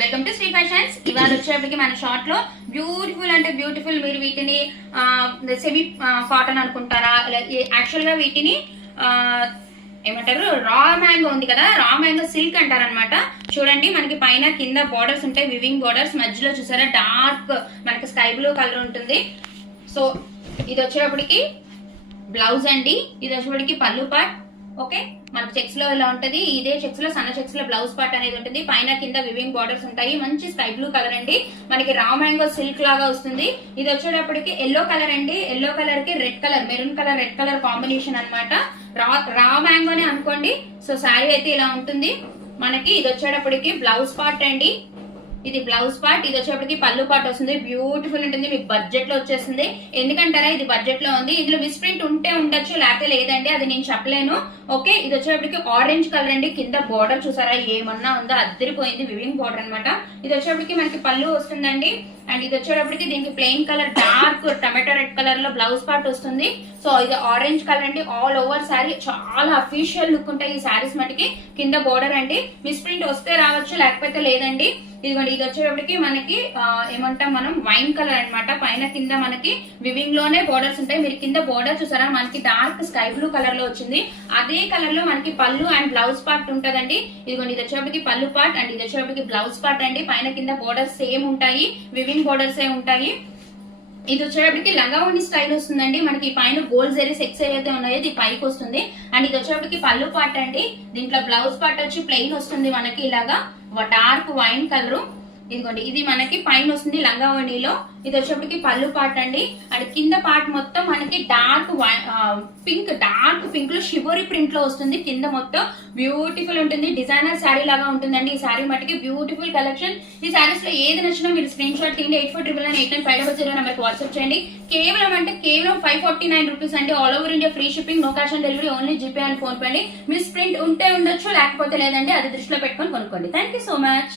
Welcome to Shri fashions. ఇవాళ వచ్చేప్పటికి మన షార్ట్ లో బ్యూటిఫుల్ అంటే బ్యూటిఫుల్, మీరు వీటిని సెమీ కాటన్ అనుకుంటారా, యాక్చువల్ గా వీటిని ఏమంటారు, రా మ్యాంగో ఉంది కదా, రా మ్యాంగో సిల్క్ అంటారనమాట. చూడండి, మనకి పైన కింద బోర్డర్స్ ఉంటాయి, వివింగ్ బోర్డర్స్. మధ్యలో చూసారా డార్క్ మనకి స్కై బ్లూ కలర్ ఉంటుంది. సో ఇది వచ్చేటప్పటికి బ్లౌజ్ అండి, ఇది వచ్చేటప్పటికి పళ్ళు పార్ట్. ఓకే, మనకి చెక్స్ లో ఇలా ఉంటది. ఇదే చెక్స్ లో సన్న చెక్స్ లో బ్లౌజ్ పార్ట్ అనేది ఉంటుంది. పైన కింద వివింగ్ బార్డర్స్ ఉంటాయి. మంచి స్కై బ్లూ కలర్ అండి, మనకి రా మ్యాంగో సిల్క్ లాగా వస్తుంది. ఇది వచ్చేటప్పటికి ఎల్లో కలర్ అండి, ఎల్లో కలర్ కి red colour, maroon colour, red colour combination అనమాట. రా మ్యాంగోనే అనుకోండి. సో శారీ అయితే ఇలా ఉంటుంది మనకి. ఇది వచ్చేటప్పటికి బ్లౌజ్ పార్ట్ అండి, ఇది బ్లౌజ్ పార్ట్. ఇది వచ్చేప్పటికి పళ్ళు పార్ట్ వస్తుంది. బ్యూటిఫుల్ ఉంటుంది, మీకు బడ్జెట్ లో వచ్చేస్తుంది. ఎందుకంటారా, ఇది బడ్జెట్ లో ఉంది. ఇందులో మిస్ప్రింట్ ఉంటే ఉండొచ్చు, లేకపోతే లేదండి, అది నేను చెప్పలేను. ఓకే, ఇది వచ్చేప్పటికి ఆరెంజ్ కలర్ అండి. కింద బోర్డర్ చూసారా ఏమన్నా ఉందో, అద్దరిపోయింది, వివింగ్ బోర్డర్ అనమాట. ఇది వచ్చేప్పటికి మనకి పళ్ళు వస్తుందండి. అండ్ ఇది వచ్చేటప్పటికి దీనికి plain colour dark tomato red colour లో బ్లౌజ్ పార్ట్ వస్తుంది. సో ఇది ఆరెంజ్ కలర్ అండి. ఆల్ ఓవర్ శారీ చాలా అఫీషియల్ లుక్ ఉంటాయి ఈ శారీస్ మటుకి. కింద బోర్డర్ అండి, మిస్ప్రింట్ వస్తే రావచ్చు, లేకపోతే లేదండి. ఇదిగోండి, ఇది వచ్చేటప్పటికి మనకి ఏమంటాం మనం, వైన్ కలర్ అనమాట. పైన కింద మనకి వివింగ్ లోనే బోర్డర్స్ ఉంటాయి. మీరు కింద బోర్డర్ చూసారా, మనకి డార్క్ స్కై బ్లూ కలర్ లో వచ్చింది. అదే కలర్ లో మనకి పళ్ళు అండ్ బ్లౌజ్ పార్ట్ ఉంటదండి. ఇదిగోండి, ఇది వచ్చేటప్పటికి పళ్ళు పార్ట్ అండ్ ఇది వచ్చేటప్పటికి బ్లౌజ్ పార్ట్ అండి. పైన కింద బోర్డర్స్ సేమ్ ఉంటాయి, వివింగ్ బోర్డర్స్ ఏ ఉంటాయి. ఇది వచ్చేటప్పటికి లంగావోణి స్టైల్ వస్తుందండి. మనకి పైన గోల్డ్ జరీ సెక్స్ ఏదైతే ఉన్నాయో ఇది పైకి వస్తుంది. అండ్ ఇది వచ్చేటప్పటికి పళ్ళు పార్ట్ అండి. దీంట్లో బ్లౌజ్ పార్ట్ వచ్చి ప్లెయిన్ వస్తుంది మనకి ఇలాగా డార్క్ వైన్ కలర్. ఇదిగోండి, ఇది మనకి పైన వస్తుంది లంగావోణిలో. ఇది వచ్చేప్పటికి పళ్ళు పార్ట్ అండి. అండ్ కింద పార్ట్ మొత్తం మనకి డార్క్ పింక్ లో షివోరీ ప్రింట్ లో వస్తుంది. కింద మొత్తం బ్యూటిఫుల్ ఉంటుంది, డిజైనర్ శారీ లాగా ఉంటుందండి ఈ శారీ మటుకి. Beautiful collection. ఈ శారీస్ లో ఏది నచ్చినా మీరు స్క్రీన్ షాట్ తీయండి. 8499895950 నెంబర్కి వాట్సాప్ చేయండి. కేవలం 549 రూపీస్ అండి. All over India free shipping, no cash on delivery, only GPay and PhonePe అండి. మిస్ ప్రింట్ ఉంటే ఉండొచ్చు, లేకపోతే లేదండి, అది దృష్టిలో పెట్టుకొని కొనుక్కోండి. Thank you so much.